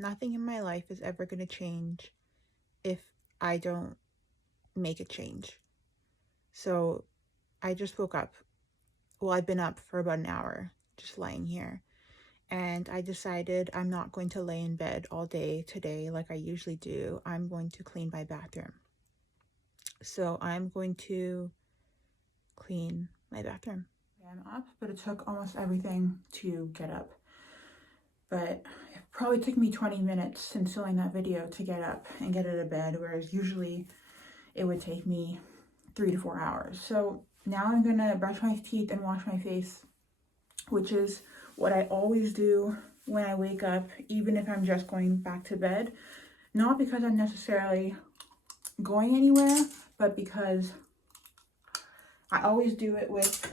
nothing in my life is ever going to change if I don't make a change. So I just woke up. Well, I've been up for about an hour, just lying here. And I decided I'm not going to lay in bed all day today like I usually do. I'm going to clean my bathroom. So I'm going to clean my bathroom. I'm up, but it took almost everything to get up. But it probably took me 20 minutes since filming that video to get up and get out of bed, whereas usually it would take me 3 to 4 hours. So now I'm gonna brush my teeth and wash my face, which is what I always do when I wake up, even if I'm just going back to bed. Not because I'm necessarily going anywhere, but because I always do it with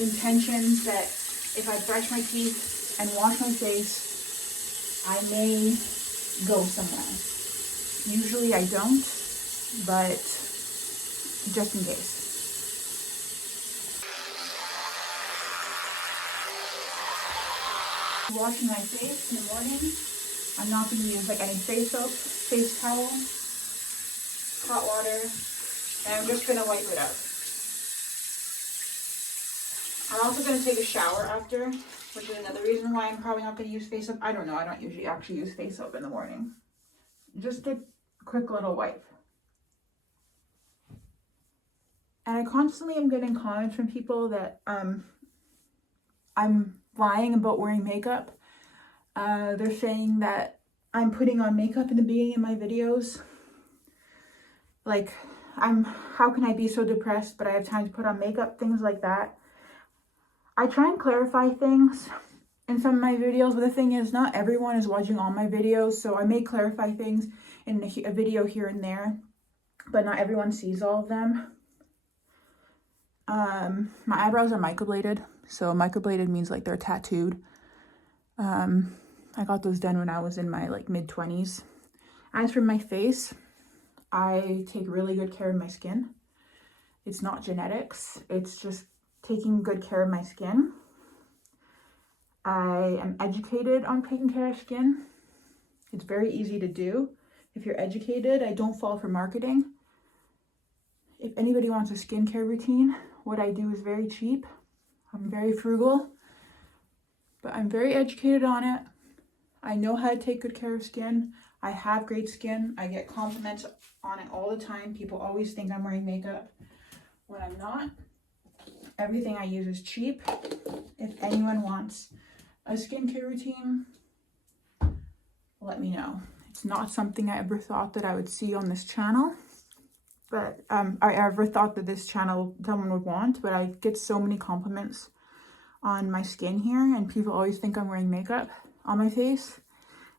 intentions that if I brush my teeth and wash my face, I may go somewhere. Usually I don't, but just in case. Washing my face in the morning, I'm not going to use like any face soap, face towel, hot water, and I'm just going to wipe it out. I'm also going to take a shower after, which is another reason why I'm probably not going to use face soap. I don't know, I don't usually actually use face soap in the morning. Just a quick little wipe. And I constantly am getting comments from people that I'm lying about wearing makeup. They're saying that I'm putting on makeup in the beginning of my videos. Like, how can I be so depressed but I have time to put on makeup? Things like that. I try and clarify things in some of my videos, but the thing is, not everyone is watching all my videos, so I may clarify things in a video here and there, but not everyone sees all of them. My eyebrows are microbladed, so microbladed means like they're tattooed. I got those done when I was in my like mid-20s. As for my face, I take really good care of my skin. It's not genetics, it's just taking good care of my skin. I am educated on taking care of skin. It's very easy to do. If you're educated, I don't fall for marketing. If anybody wants a skincare routine, what I do is very cheap. I'm very frugal, but I'm very educated on it. I know how to take good care of skin. I have great skin. I get compliments on it all the time. People always think I'm wearing makeup when I'm not. Everything I use is cheap. If anyone wants a skincare routine, let me know. It's not something I ever thought that I would see on this channel, but I ever thought that this channel someone would want, but I get so many compliments on my skin here, and people always think I'm wearing makeup on my face,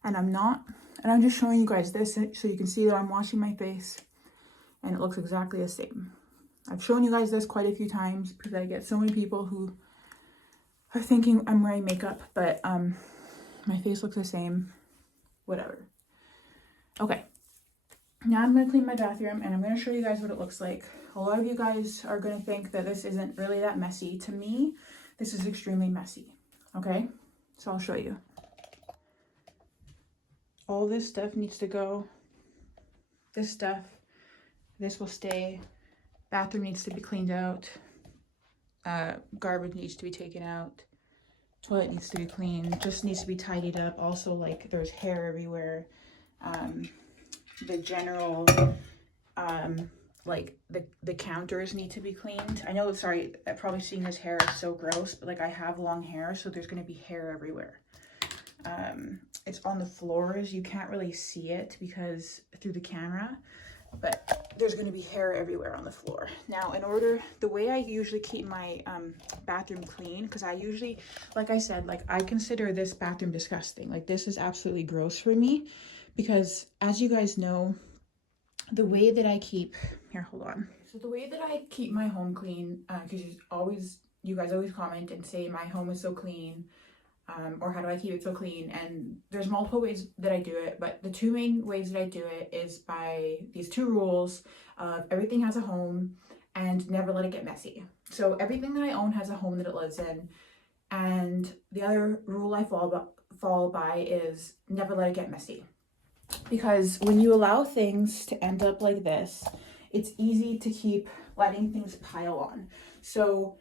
and I'm not. And I'm just showing you guys this so you can see that I'm washing my face and it looks exactly the same. I've shown you guys this quite a few times because I get so many people who are thinking I'm wearing makeup, but my face looks the same, whatever. Okay, now I'm going to clean my bathroom and I'm going to show you guys what it looks like. A lot of you guys are going to think that this isn't really that messy. To me, this is extremely messy, okay? So I'll show you. All this stuff needs to go. This will stay. Bathroom needs to be cleaned out. Garbage needs to be taken out. Toilet needs to be cleaned. Just needs to be tidied up. Also, like, there's hair everywhere. The general, like, the counters need to be cleaned. I know, sorry, probably seeing this hair is so gross, but, like, I have long hair, so there's going to be hair everywhere. It's on the floors. You can't really see it because through the camera, but there's going to be hair everywhere on the floor. Now, the way I usually keep my bathroom clean, because I usually, like I said, like, I consider this bathroom disgusting. Like, this is absolutely gross for me, because as you guys know, the way that I keep, here, hold on. So the way that I keep my home clean, because you guys always comment and say my home is so clean, or how do I keep it so clean? And there's multiple ways that I do it, but the two main ways that I do it is by these two rules of everything has a home and never let it get messy. So everything that I own has a home that it lives in, And the other rule I follow by is never let it get messy. Because when you allow things to end up like this, it's easy to keep letting things pile on. So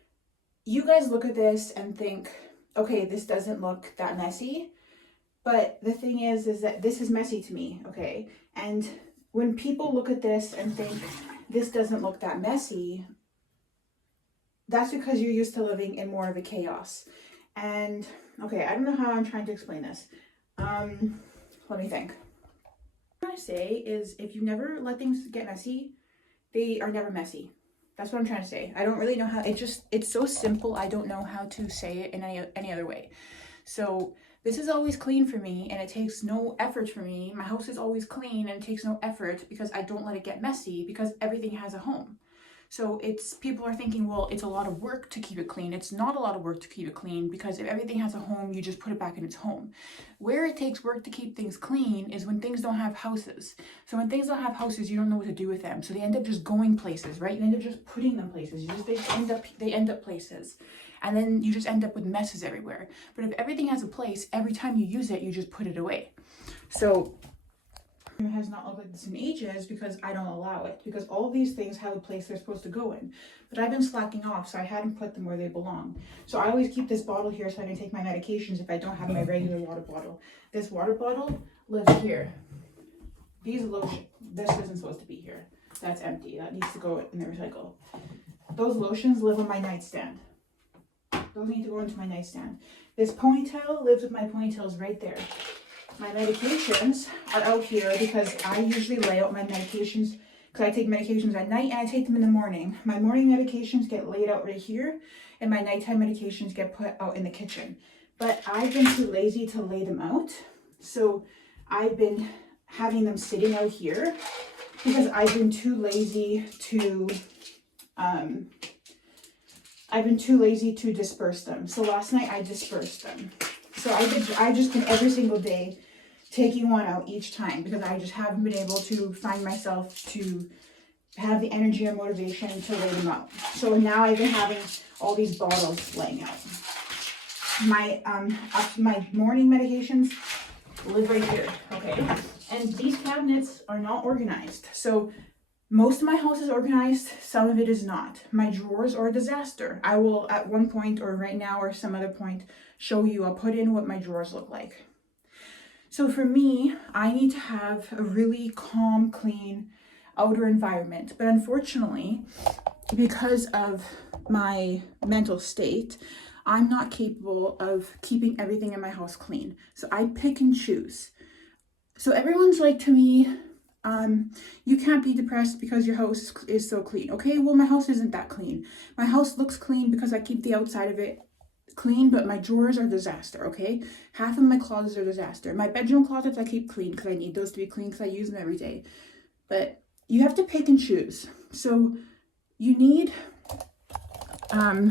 you guys look at this and think, okay, this doesn't look that messy. But the thing is that this is messy to me, okay? And when people look at this and think this doesn't look that messy, that's because you're used to living in more of a chaos. And okay, I don't know how I'm trying to explain this. Let me think. What I'm trying to say is if you never let things get messy, they are never messy. That's what I'm trying to say. I don't really know how, it's so simple. I don't know how to say it in any other way. So this is always clean for me and it takes no effort for me. My house is always clean and it takes no effort because I don't let it get messy because everything has a home. So people are thinking, well, it's a lot of work to keep it clean. It's not a lot of work to keep it clean because if everything has a home, you just put it back in its home. Where it takes work to keep things clean is when things don't have houses. So when things don't have houses, you don't know what to do with them. So they end up just going places, right? You end up just putting them places. They end up places. And then you just end up with messes everywhere. But if everything has a place, every time you use it, you just put it away. So it has not looked like this in ages because I don't allow it, because all of these things have a place they're supposed to go in, but I've been slacking off, so I hadn't put them where they belong. So I always keep this bottle here so I can take my medications if I don't have my regular water bottle. This water bottle lives here. These lotion, this isn't supposed to be here. That's empty. That needs to go in the recycle. Those lotions live on my nightstand. Those need to go into my nightstand. This ponytail lives with my ponytails right there. My medications are out here because I usually lay out my medications because I take medications at night and I take them in the morning. My morning medications get laid out right here and my nighttime medications get put out in the kitchen. But I've been too lazy to lay them out. So I've been having them sitting out here because I've been too lazy to disperse them. So last night I dispersed them. So I just been every single day taking one out each time because I just haven't been able to find myself to have the energy or motivation to lay them out. So now I've been having all these bottles laying out. My morning medications live right here, okay? And these cabinets are not organized. So most of my house is organized, some of it is not. My drawers are a disaster. I will at one point or right now or some other point show you, I'll put in what my drawers look like. So for me, I need to have a really calm, clean outer environment. But unfortunately, because of my mental state, I'm not capable of keeping everything in my house clean. So I pick and choose. So everyone's like to me, you can't be depressed because your house is so clean. Okay, well, my house isn't that clean. My house looks clean because I keep the outside of it clean, but my drawers are a disaster, okay? Half of my closets are a disaster. My bedroom closets I keep clean because I need those to be clean because I use them every day. But you have to pick and choose. So you need, okay.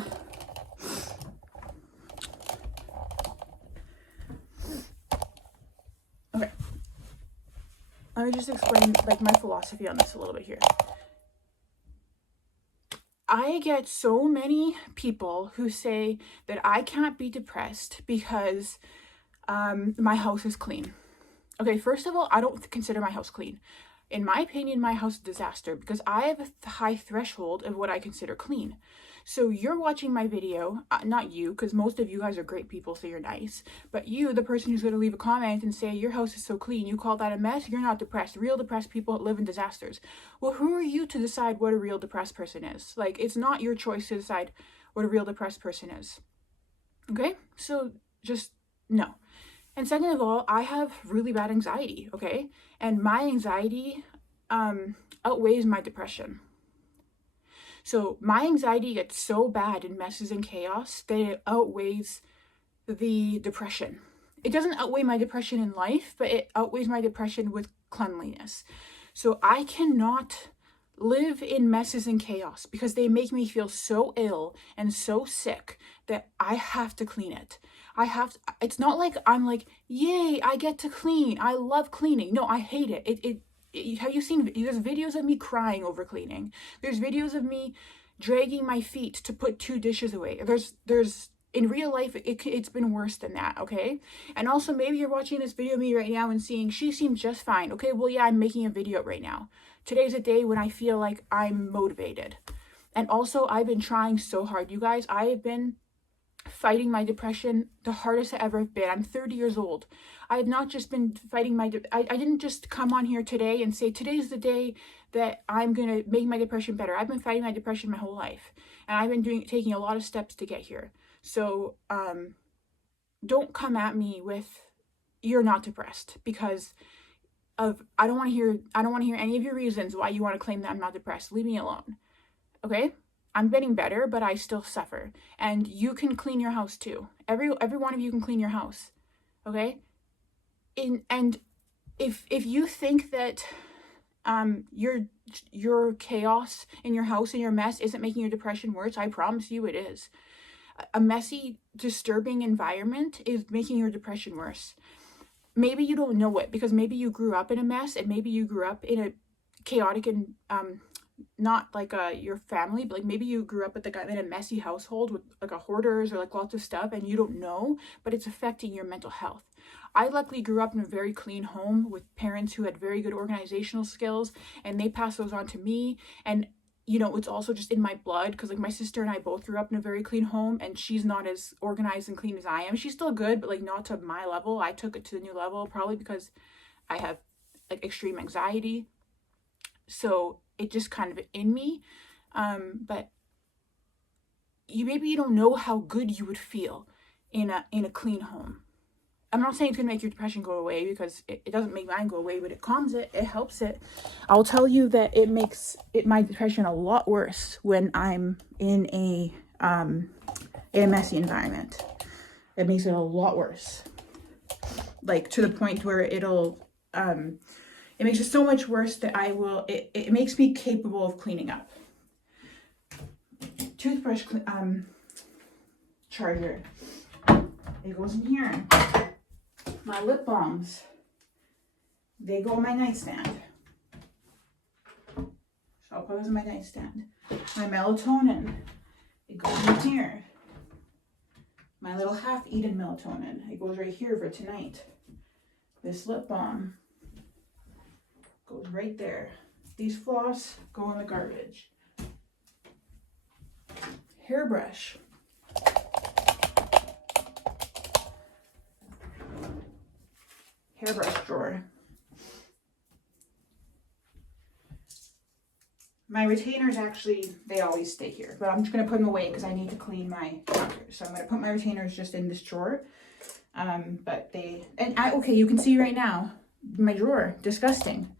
Let me just explain like my philosophy on this a little bit here. I get so many people who say that I can't be depressed because my house is clean. Okay, first of all, I don't consider my house clean. In my opinion, my house is a disaster because I have a high threshold of what I consider clean. So you're watching my video, not you, because most of you guys are great people, so you're nice. But you, the person who's going to leave a comment and say, your house is so clean, you call that a mess, you're not depressed. Real depressed people live in disasters. Well, who are you to decide what a real depressed person is? Like, it's not your choice to decide what a real depressed person is. Okay? So just no. And second of all, I have really bad anxiety, okay? And my anxiety outweighs my depression. So my anxiety gets so bad in messes and chaos that it outweighs the depression. It doesn't outweigh my depression in life, but it outweighs my depression with cleanliness. So I cannot live in messes and chaos because they make me feel so ill and so sick that I have to clean it. It's not like I'm like, yay, I get to clean. I love cleaning. No, I hate it. Have you seen, there's videos of me crying over cleaning. There's videos of me dragging my feet to put 2 dishes away. There's in real life, it's been worse than that, okay? And also, maybe you're watching this video of me right now and seeing, she seems just fine. Okay, well, yeah, I'm making a video right now. Today's a day when I feel like I'm motivated. And also, I've been trying so hard. You guys, I have been fighting my depression the hardest I ever have been. I'm 30 years old. I have not just been fighting my, I didn't just come on here today and say, today's the day that I'm going to make my depression better. I've been fighting my depression my whole life. And I've been taking a lot of steps to get here. So, don't come at me with, you're not depressed, because of, I don't want to hear any of your reasons why you want to claim that I'm not depressed. Leave me alone. Okay? I'm getting better, but I still suffer. And you can clean your house too. Every one of you can clean your house. Okay? And if you think that your chaos in your house and your mess isn't making your depression worse, I promise you it is. A messy, disturbing environment is making your depression worse. Maybe you don't know it, because maybe you grew up in a mess, and maybe you grew up in a chaotic and not like your family, but like maybe you grew up with in a messy household with like a hoarders or like lots of stuff, and you don't know, but it's affecting your mental health. I luckily grew up in a very clean home with parents who had very good organizational skills, and they passed those on to me. And you know, it's also just in my blood, because like my sister and I both grew up in a very clean home, and she's not as organized and clean as I am. She's still good, but like not to my level. I took it to the new level, probably because I have like extreme anxiety. So it just kind of in me. But maybe you don't know how good you would feel in a clean home. I'm not saying it's gonna make your depression go away, because it doesn't make mine go away, but it calms it, it helps it. I'll tell you that it makes my depression a lot worse when I'm in a messy environment. It makes it a lot worse. Like to the point where it makes it so much worse that it makes me capable of cleaning up. Toothbrush charger. It goes in here. My lip balms, they go on my nightstand. So I'll put those in my nightstand. My melatonin, it goes in here. My little half-eaten melatonin, it goes right here for tonight. This lip balm goes right there. These floss go in the garbage. Hairbrush. Hairbrush drawer. My retainers, actually, they always stay here, but I'm just going to put them away because I need to clean my counters. So I'm going to put my retainers just in this drawer. Okay, you can see right now, my drawer, disgusting.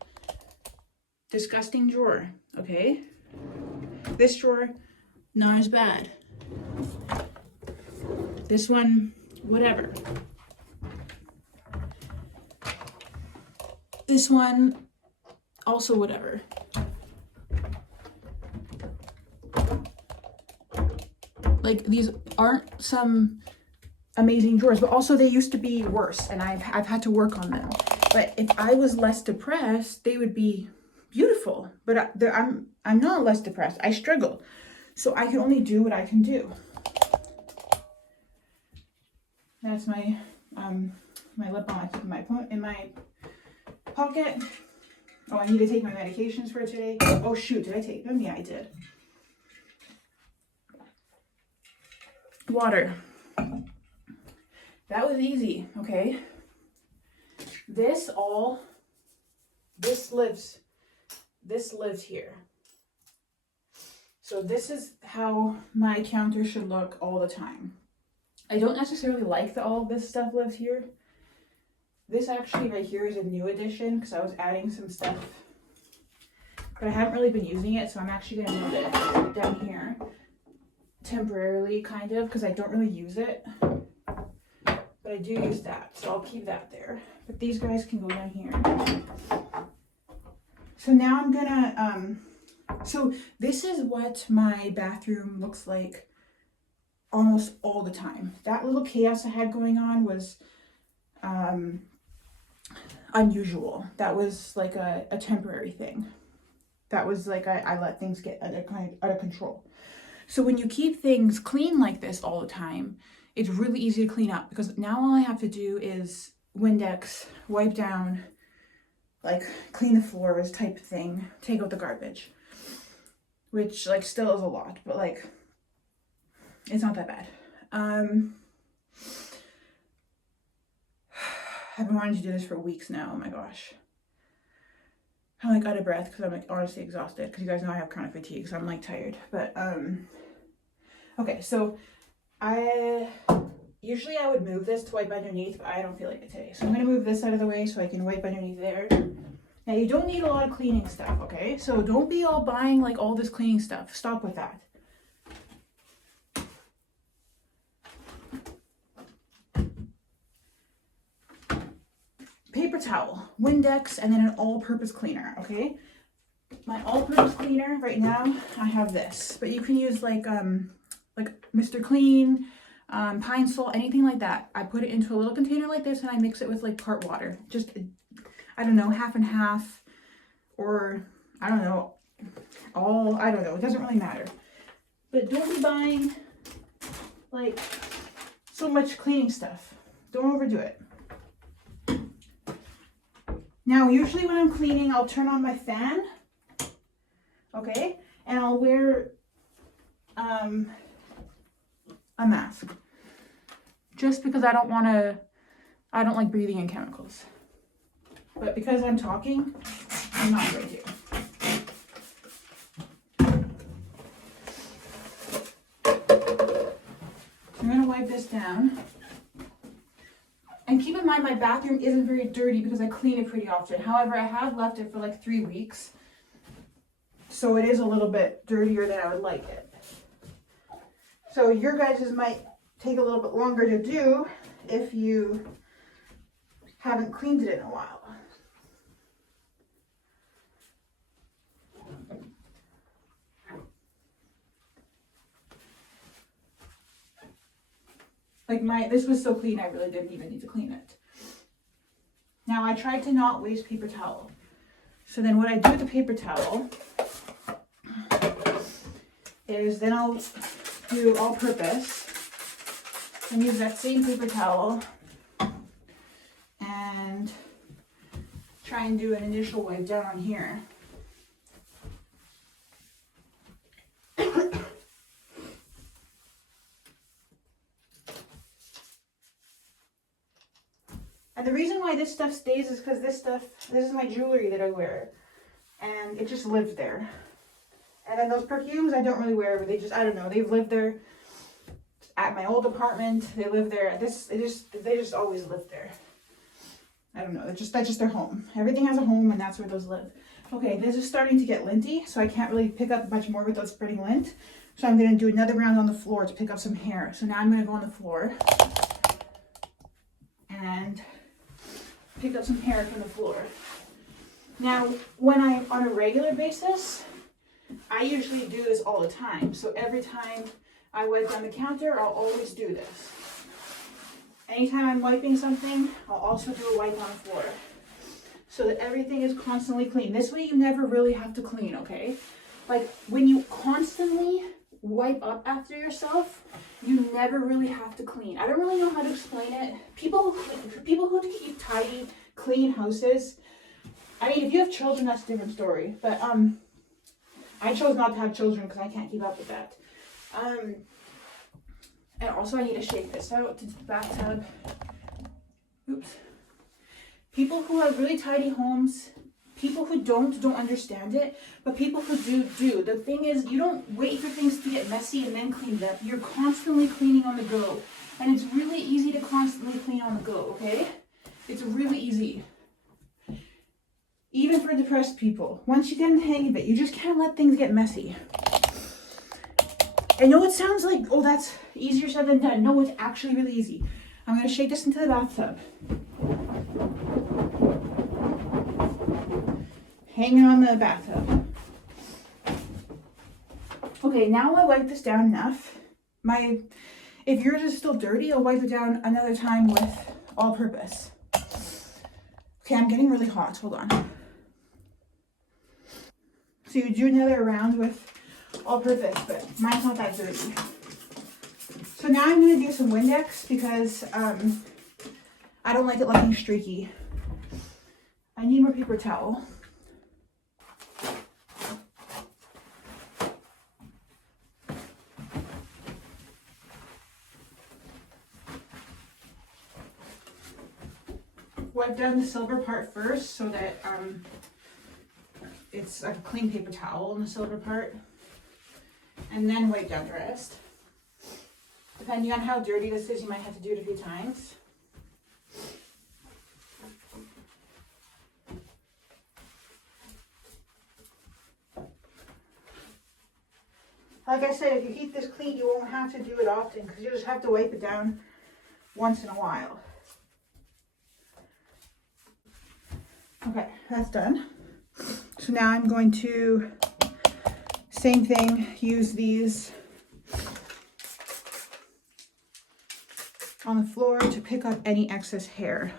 Disgusting drawer, okay? This drawer, not as bad. This one, whatever. This one, also whatever. Like, these aren't some amazing drawers, but also they used to be worse, and I've had to work on them. But if I was less depressed, they would be beautiful. But I'm not less depressed. I struggle. So I can only do what I can do. That's my my lip balm I keep in my pocket. Oh, I need to take my medications for today. Oh shoot, did I take them? Yeah, I did. Water. That was easy, okay? This lives here. So this is how my counter should look all the time. I don't necessarily like that all of this stuff lives here. This actually right here is a new addition because I was adding some stuff, but I haven't really been using it, so I'm actually going to move it down here temporarily, kind of, because I don't really use it. But I do use that, so I'll keep that there. But these guys can go down here. So now I'm gonna, so this is what my bathroom looks like almost all the time. That little chaos I had going on was unusual. That was like a temporary thing. That was like I let things get out of control. So when you keep things clean like this all the time, it's really easy to clean up because now all I have to do is Windex, wipe down, like clean the floors type thing, take out the garbage, which like still is a lot, but like it's not that bad. I've been wanting to do this for weeks now. Oh my gosh. I'm like out of breath because I'm like honestly exhausted, because you guys know I have chronic fatigue, so I'm like tired. But okay, so usually I would move this to wipe underneath, but I don't feel like it today. So I'm gonna move this out of the way so I can wipe underneath there. Now you don't need a lot of cleaning stuff, okay? So don't be all buying like all this cleaning stuff. Stop with that. Paper towel, Windex, and then an all-purpose cleaner, okay? My all-purpose cleaner right now, I have this, but you can use like Mr. Clean, Pine Sol, anything like that. I put it into a little container like this and I mix it with like part water. Just, I don't know, half and half, or I don't know, I don't know, it doesn't really matter. But don't be buying like so much cleaning stuff. Don't overdo it. Now, usually when I'm cleaning, I'll turn on my fan, okay? And I'll wear a mask. Just because I don't like breathing in chemicals. But because I'm talking, I'm not going to. I'm going to wipe this down. And keep in mind, my bathroom isn't very dirty because I clean it pretty often. However, I have left it for like 3 weeks. So it is a little bit dirtier than I would like it. So your guys' might take a little bit longer to do if you haven't cleaned it in a while. Like this was so clean, I really didn't even need to clean it. Now I tried to not waste paper towel. So then what I do with the paper towel is then I'll do all purpose and use that same paper towel and try and do an initial wipe down on here. And the reason why this stuff stays is because this is my jewelry that I wear. And it just lived there. And then those perfumes I don't really wear, but they just, I don't know, they've lived there at my old apartment. They live there. They just always lived there. I don't know, that's just their home. Everything has a home and that's where those live. Okay, this is starting to get linty, so I can't really pick up much more without spreading lint. So I'm gonna do another round on the floor to pick up some hair. So now I'm gonna go on the floor and pick up some hair from the floor. Now, when I'm on a regular basis, I usually do this all the time. So every time I wipe down the counter, I'll always do this. Anytime I'm wiping something, I'll also do a wipe on the floor so that everything is constantly clean. This way you never really have to clean, okay? Like when you constantly wipe up after yourself, you never really have to clean. I don't really know how to explain it. People who keep tidy, clean houses, I mean, if you have children, that's a different story. But I chose not to have children because I can't keep up with that. And also I need to shake this out to the bathtub. Oops. People who have really tidy homes, people who don't understand it, but people who do. The thing is, you don't wait for things to get messy and then clean them. You're constantly cleaning on the go. And it's really easy to constantly clean on the go, okay? It's really easy. Even for depressed people. Once you get in the hang of it, you just can't let things get messy. I know it sounds like, oh, that's easier said than done. No, it's actually really easy. I'm going to shake this into the bathtub. Hanging on the bathtub. Okay, now I wipe this down enough. If yours is still dirty, I'll wipe it down another time with all purpose. Okay, I'm getting really hot. Hold on. So you do another round with all purpose, but mine's not that dirty. So now I'm going to do some Windex because I don't like it looking streaky. I need more paper towel. Wipe down the silver part first so that it's like a clean paper towel in the silver part, and then wipe down the rest. Depending on how dirty this is, you might have to do it a few times. Like I said, if you keep this clean, you won't have to do it often because you just have to wipe it down once in a while. Okay, that's done. So now I'm going to, same thing, use these on the floor to pick up any excess hair.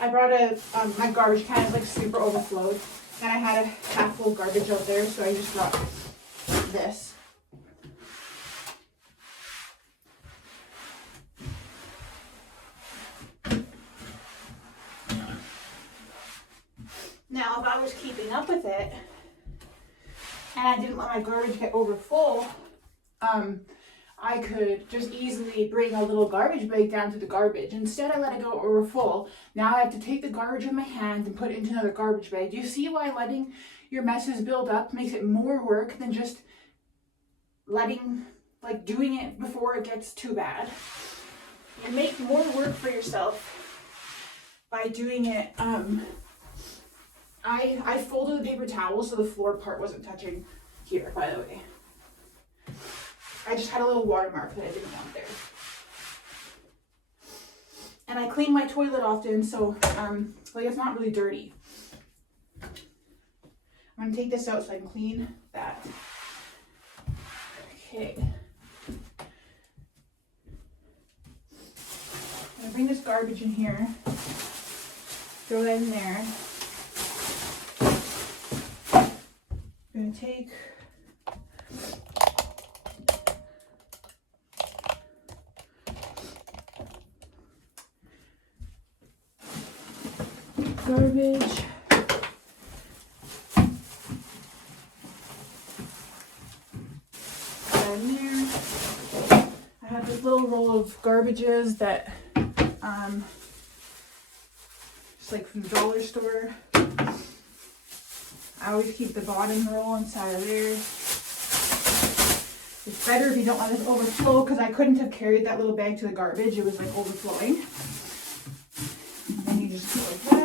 I brought my garbage can is like super overflowed, and I had a half full garbage out there, so I just brought this. Now, if I was keeping up with it, and I didn't let my garbage get overfull, I could just easily bring a little garbage bag down to the garbage. Instead, I let it go over full. Now I have to take the garbage in my hand and put it into another garbage bag. Do you see why letting your messes build up makes it more work than just doing it before it gets too bad? You make more work for yourself by doing it. I folded the paper towel so the floor part wasn't touching here, by the way. I just had a little watermark that I didn't want there. And I clean my toilet often, so it's not really dirty. I'm gonna take this out so I can clean that. Okay. I'm gonna bring this garbage in here. Throw that in there. I'm gonna take garbage. And there. I have this little roll of garbages that, just like from the dollar store. I always keep the bottom roll inside of there. It's better if you don't let it overflow because I couldn't have carried that little bag to the garbage. It was like overflowing. And then you just go like that.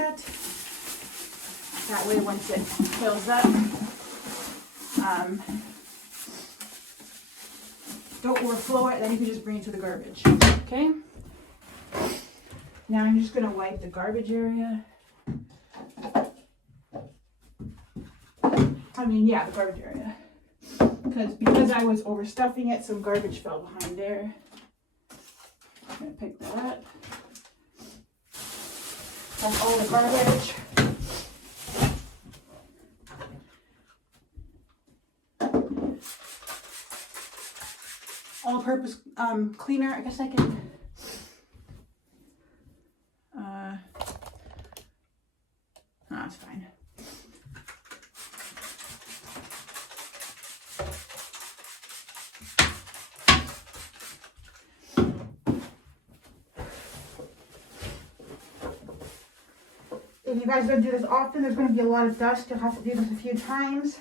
That way once it fills up, don't overflow it, then you can just bring it to the garbage, okay? Now I'm just gonna wipe the garbage area. The garbage area. Because I was overstuffing it, some garbage fell behind there. I'm gonna pick that up. That's all the garbage. All-purpose cleaner. I guess I can. No, it's fine. If you guys don't do this often, there's going to be a lot of dust. You'll have to do this a few times.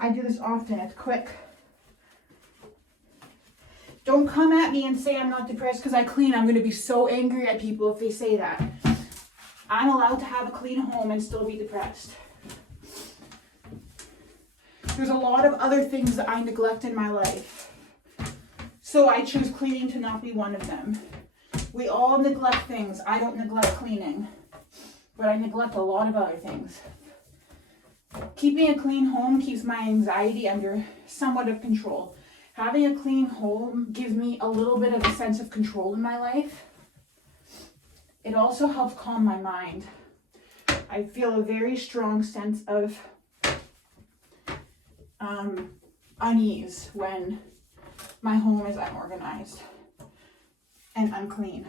I do this often. It's quick. Don't come at me and say I'm not depressed because I clean. I'm going to be so angry at people if they say that. I'm allowed to have a clean home and still be depressed. There's a lot of other things that I neglect in my life. So I choose cleaning to not be one of them. We all neglect things. I don't neglect cleaning, but I neglect a lot of other things. Keeping a clean home keeps my anxiety under somewhat of control. Having a clean home gives me a little bit of a sense of control in my life. It also helps calm my mind. I feel a very strong sense of unease when my home is unorganized and unclean.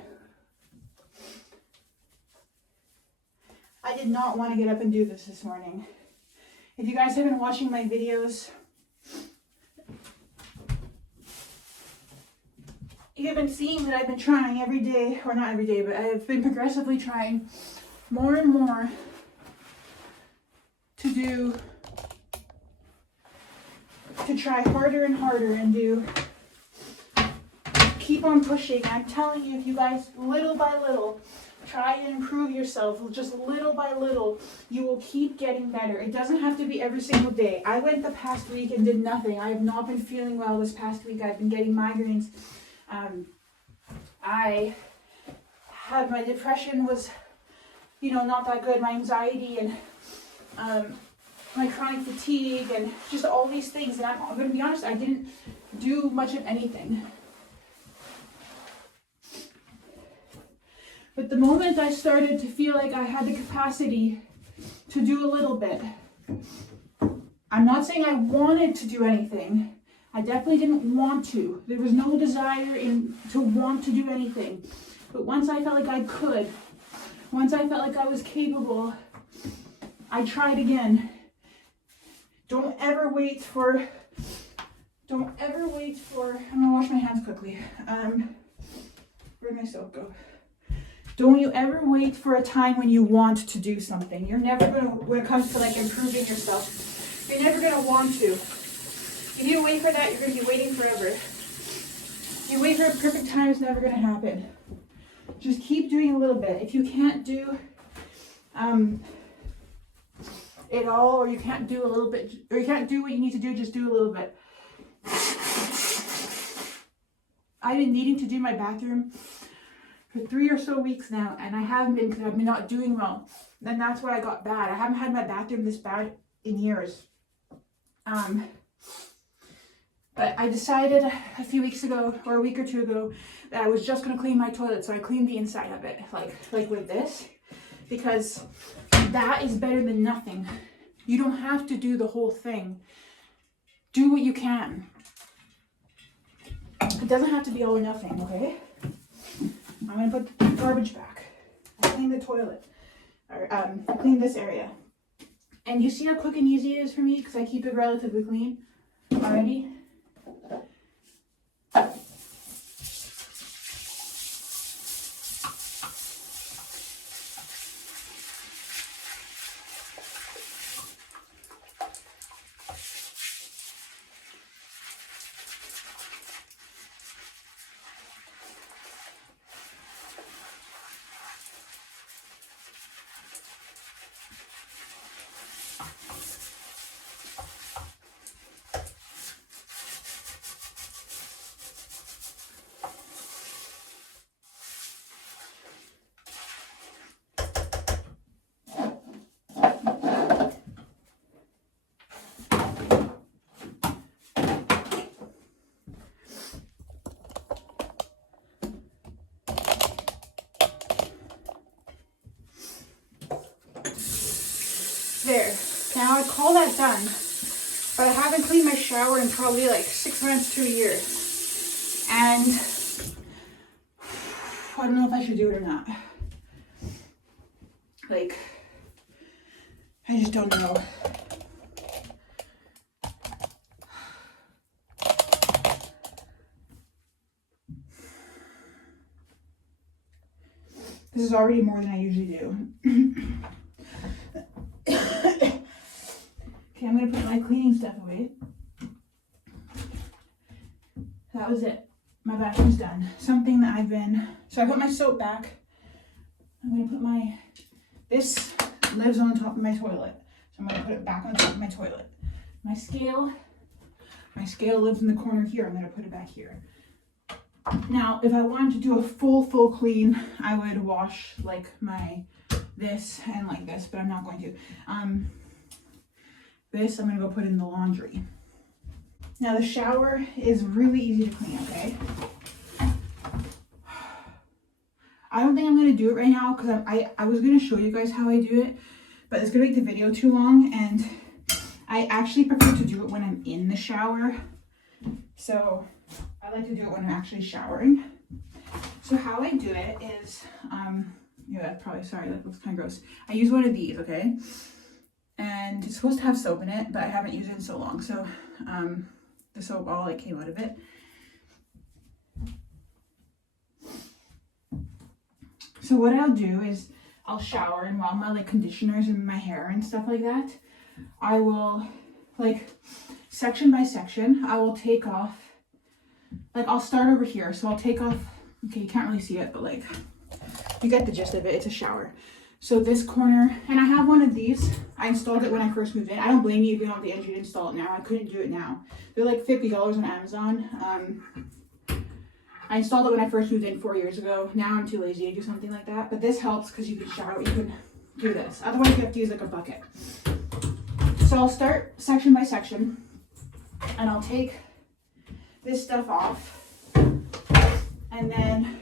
I did not want to get up and do this morning. If you guys have been watching my videos, you've been seeing that I've been trying every day, or not every day, but I've been progressively trying more and more to try harder and harder and keep on pushing. I'm telling you, if you guys little by little try and improve yourself, just little by little, you will keep getting better. It doesn't have to be every single day. I went the past week and did nothing. I have not been feeling well this past week. I've been getting migraines. I had, my depression was, not that good. My anxiety and my chronic fatigue and just all these things. And I'm going to be honest, I didn't do much of anything. But the moment I started to feel like I had the capacity to do a little bit, I'm not saying I wanted to do anything. I definitely didn't want to. There was no desire to want to do anything. But once I felt like I could, once I felt like I was capable, I tried again. Don't ever wait for, I'm gonna wash my hands quickly. Where'd my soap go? Don't you ever wait for a time when you want to do something. You're never gonna, when it comes to like improving yourself, you're never gonna want to. If you wait for that, you're gonna be waiting forever. If you wait for a perfect time, it's never gonna happen. Just keep doing a little bit. If you can't do it all, or you can't do a little bit, or you can't do what you need to do, just do a little bit. I've been needing to do my bathroom for 3 or so weeks now, and I haven't been because I've been not doing well. Then that's why I got bad. I haven't had my bathroom this bad in years. But I decided a few weeks ago, or a week or two ago, that I was just going to clean my toilet. So I cleaned the inside of it, like with this, because that is better than nothing. You don't have to do the whole thing. Do what you can. It doesn't have to be all or nothing, okay? I'm going to put the garbage back. I clean the toilet. Or I clean this area. And you see how quick and easy it is for me because I keep it relatively clean already? There. Now I call that done. But I haven't cleaned my shower in probably like 6 months to a year. And I don't know if I should do it or not. Like, I just don't know. This is already more than I usually do. Okay, I'm going to put my cleaning stuff away. That was it. My bathroom's done. Something that so I put my soap back. I'm going to put this lives on the top of my toilet. So I'm going to put it back on the top of my toilet. My scale lives in the corner here. I'm going to put it back here. Now, if I wanted to do a full clean, I would wash like this and like this, but I'm not going to. This I'm gonna go put in the laundry. Now the shower is really easy to clean, okay? I don't think I'm gonna do it right now because I was gonna show you guys how I do it, but it's gonna make the video too long, and I actually prefer to do it when I'm in the shower. So I like to do it when I'm actually showering. So how I do it is, yeah, that's probably, sorry, that looks kind of gross. I use one of these, okay? And it's supposed to have soap in it, but I haven't used it in so long. So the soap all like came out of it. So what I'll do is I'll shower, and while my like conditioners in my hair and stuff like that, I will like section by section, I will take off, like I'll start over here. So I'll take off, okay, you can't really see it, but like you get the gist of it. It's a shower. So this corner, and I have one of these. I installed it when I first moved in. I don't blame you if you don't have the energy to install it now. I couldn't do it now. They're like $50 on Amazon. I installed it when I first moved in 4 years ago. Now I'm too lazy to do something like that. But this helps because you can shower, you can do this. Otherwise you have to use like a bucket. So I'll start section by section, and I'll take this stuff off, and then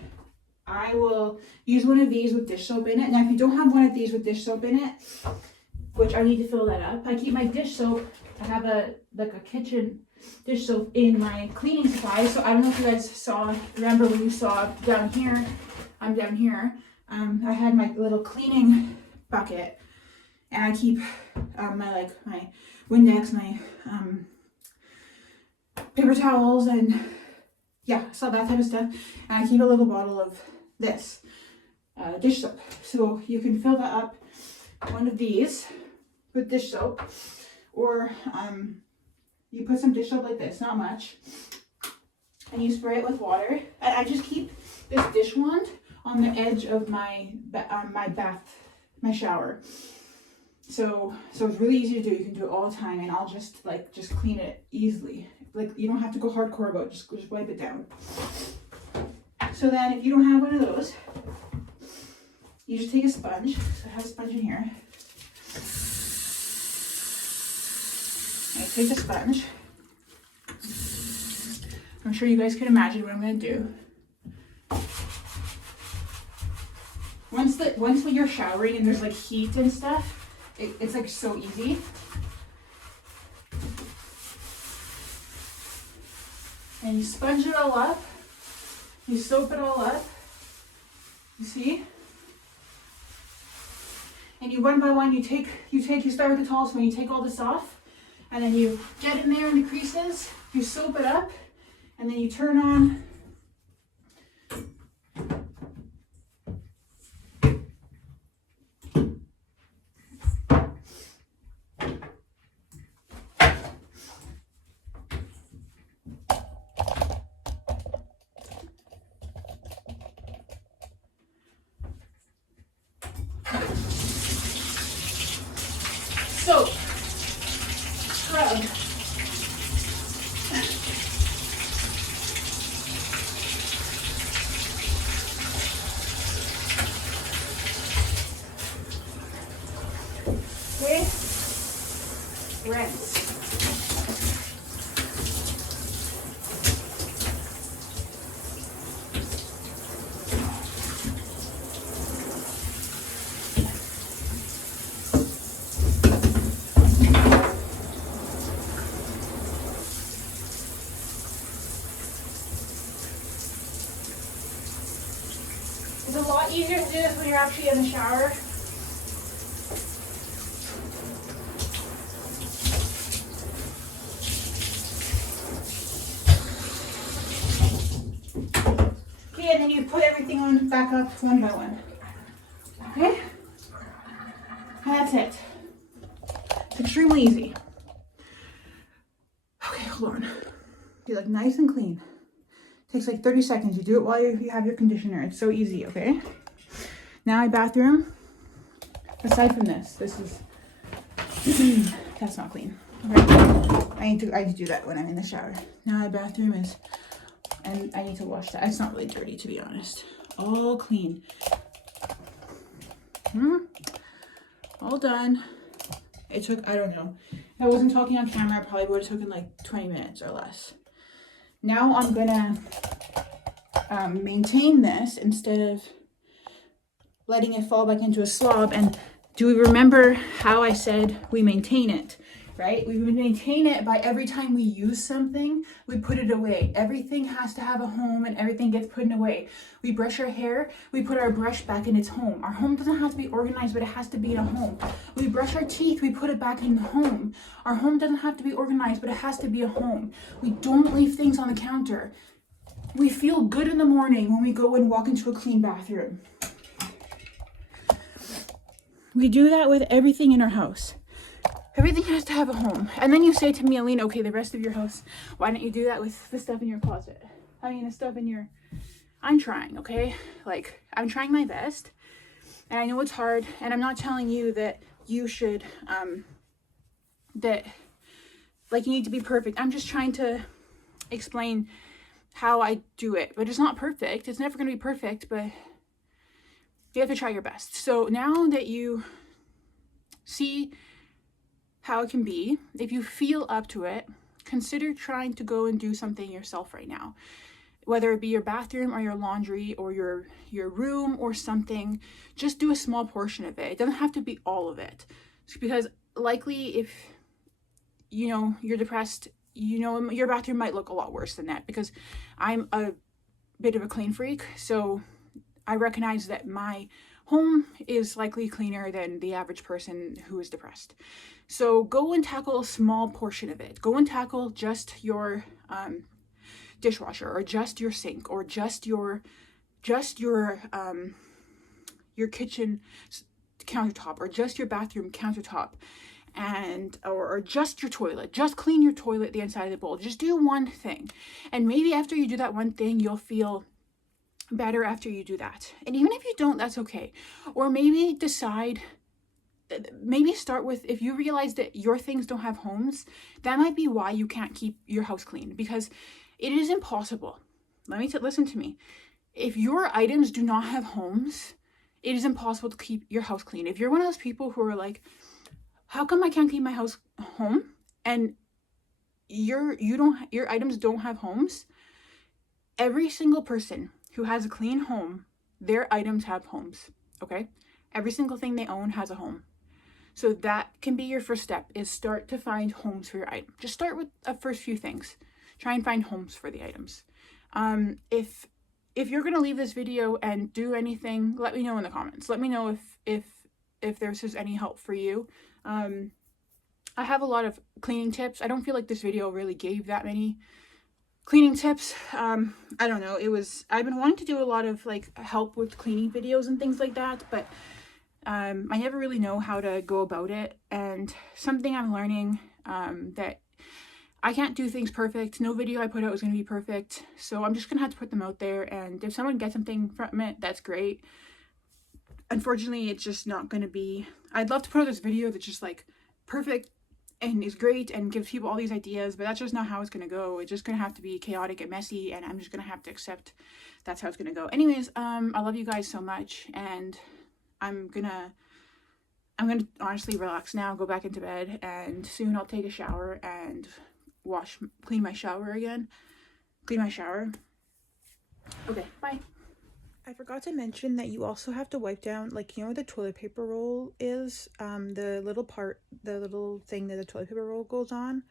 I will use one of these with dish soap in it. Now if you don't have one of these with dish soap in it, which I need to fill that up, I keep my dish soap, I have a kitchen dish soap in my cleaning supplies. So I don't know if you guys remember when you saw down here, I'm down here, I had my little cleaning bucket, and I keep my Windex, my paper towels, and yeah, so that type of stuff. And I keep a little bottle of this dish soap. So you can fill that up, one of these with dish soap, or you put some dish soap like this, not much, and you spray it with water. And I just keep this dish wand on the edge of my shower. So it's really easy to do. You can do it all the time, and I'll just clean it easily. Like you don't have to go hardcore about it. Just wipe it down. So then if you don't have one of those, you just take a sponge. So I have a sponge in here. I take the sponge. I'm sure you guys can imagine what I'm going to do. Once when you're showering and there's like heat and stuff, it's like so easy. And you sponge it all up. You soap it all up. You see? And you one by one, you start with the tallest one, you take all this off, and then you get in there in the creases, you soap it up, and then you turn on soap, scrub, okay, rinse. It's a lot easier to do this when you're actually in the shower. Okay, and then you put everything on back up one by one. Okay? And that's it. It's extremely easy. Okay, hold on. Be like nice and clean. Takes like 30 seconds. You do it while you have your conditioner. It's so easy, okay? Now my bathroom. Aside from this is that's not clean. Okay. I need to do that when I'm in the shower. Now my bathroom is And I need to wash that. It's not really dirty, to be honest. All clean. All done. It took, I don't know. If I wasn't talking on camera, it probably would have taken like 20 minutes or less. Now I'm gonna maintain this instead of letting it fall back into a slob. And do we remember how I said we maintain it, right? We maintain it by every time we use something, we put it away. Everything has to have a home and everything gets put away. We brush our hair, we put our brush back in its home. Our home doesn't have to be organized, but it has to be in a home. We brush our teeth, we put it back in the home. Our home doesn't have to be organized, but it has to be a home. We don't leave things on the counter. We feel good in the morning when we go and walk into a clean bathroom. We do that with everything in our house. Everything has to have a home. And then you say to me, Aline, okay, the rest of your house, why don't you do that with the stuff in your closet? I mean, the stuff in your... I'm trying, okay? Like, I'm trying my best. And I know it's hard. And I'm not telling you that you should, that, like, you need to be perfect. I'm just trying to explain how I do it. But it's not perfect. It's never going to be perfect, but you have to try your best. So now that you see how it can be, if you feel up to it, consider trying to go and do something yourself right now. Whether it be your bathroom or your laundry or your room or something, just do a small portion of it. It doesn't have to be all of it. Because likely if, you know, you're depressed, you know, your bathroom might look a lot worse than that, because I'm a bit of a clean freak. So I recognize that my home is likely cleaner than the average person who is depressed. So go and tackle a small portion of it. Go and tackle just your dishwasher, or just your sink, or just your kitchen countertop, or just your bathroom countertop, and or just your toilet. Just clean your toilet, the inside of the bowl. Just do one thing, and maybe after you do that one thing, you'll feel better after you do that. And even if you don't, that's okay. Or maybe decide, maybe start with, if you realize that your things don't have homes, that might be why you can't keep your house clean, because it is impossible. Listen to me. If your items do not have homes, it is impossible to keep your house clean. If you're one of those people who are like, how come I can't keep my house home, and your items don't have homes? Every single person who has a clean home, their items have homes, okay? Every single thing they own has a home. So that can be your first step, is start to find homes for your item. Just start with the first few things. Try and find homes for the items. If you're gonna leave this video and do anything, let me know in the comments. Let me know if there's just any help for you. I have a lot of cleaning tips. I don't feel like this video really gave that many cleaning tips. I don't know. I've been wanting to do a lot of like help with cleaning videos and things like that, but I never really know how to go about it. And something I'm learning, that I can't do things perfect. No video I put out is going to be perfect. So I'm just going to have to put them out there. And if someone gets something from it, that's great. Unfortunately, it's just not going to be... I'd love to put out this video that's just like perfect and is great and gives people all these ideas, but that's just not how it's going to go. It's just going to have to be chaotic and messy, and I'm just going to have to accept that's how it's going to go. Anyways, I love you guys so much, and I'm gonna honestly relax now, go back into bed, and soon I'll take a shower and clean my shower again. Clean my shower. Okay, bye. I forgot to mention that you also have to wipe down, like, you know where the toilet paper roll is? The little thing that the toilet paper roll goes on.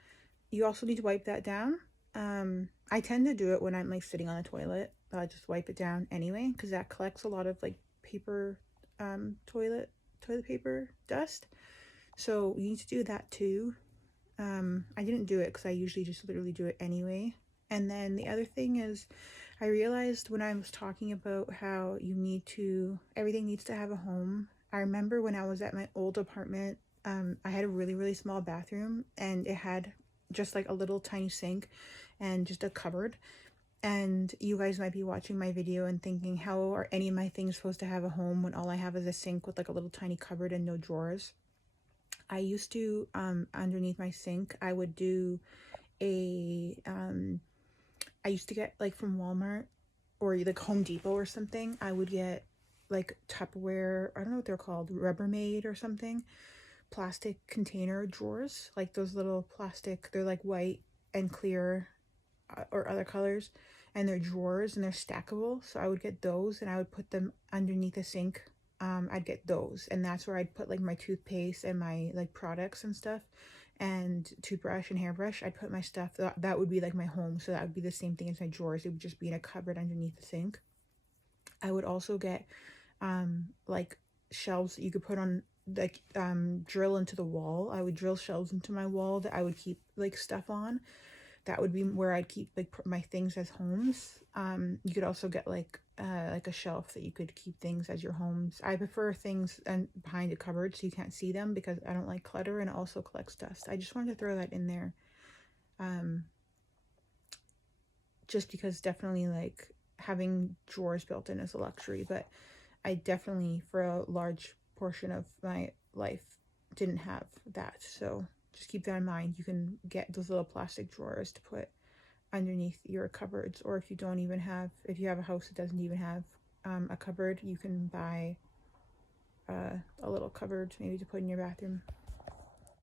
You also need to wipe that down. I tend to do it when I'm like sitting on the toilet. I just wipe it down anyway, because that collects a lot of like paper, toilet paper dust. So you need to do that too. I didn't do it because I usually just literally do it anyway. And then the other thing is, I realized when I was talking about how everything needs to have a home. I remember when I was at my old apartment, I had a really, really small bathroom, and it had just like a little tiny sink and just a cupboard. And you guys might be watching my video and thinking, how are any of my things supposed to have a home when all I have is a sink with like a little tiny cupboard and no drawers? I used to, underneath my sink, I would do a I used to get like from Walmart or like Home Depot or something. I would get like Tupperware, I don't know what they're called, Rubbermaid or something, plastic container drawers, like those little plastic, they're like white and clear or other colors, and they're drawers and they're stackable. So I would get those and I would put them underneath the sink. I'd get those, and that's where I'd put like my toothpaste and my like products and stuff, and toothbrush and hairbrush. I'd put my stuff, that would be like my home. So that would be the same thing as my drawers. It would just be in a cupboard underneath the sink. I would also get like shelves that you could put on, like drill into the wall. I would drill shelves into my wall that I would keep like stuff on. That would be where I'd keep like my things as homes. You could also get like a shelf that you could keep things as your homes. I prefer things and behind a cupboard so you can't see them, because I don't like clutter and it also collects dust. I just wanted to throw that in there. Just because definitely like having drawers built in is a luxury, but I definitely for a large portion of my life didn't have that. So just keep that in mind. You can get those little plastic drawers to put underneath your cupboards, or if you don't even have, if you have a house that doesn't even have a cupboard, you can buy a little cupboard maybe to put in your bathroom.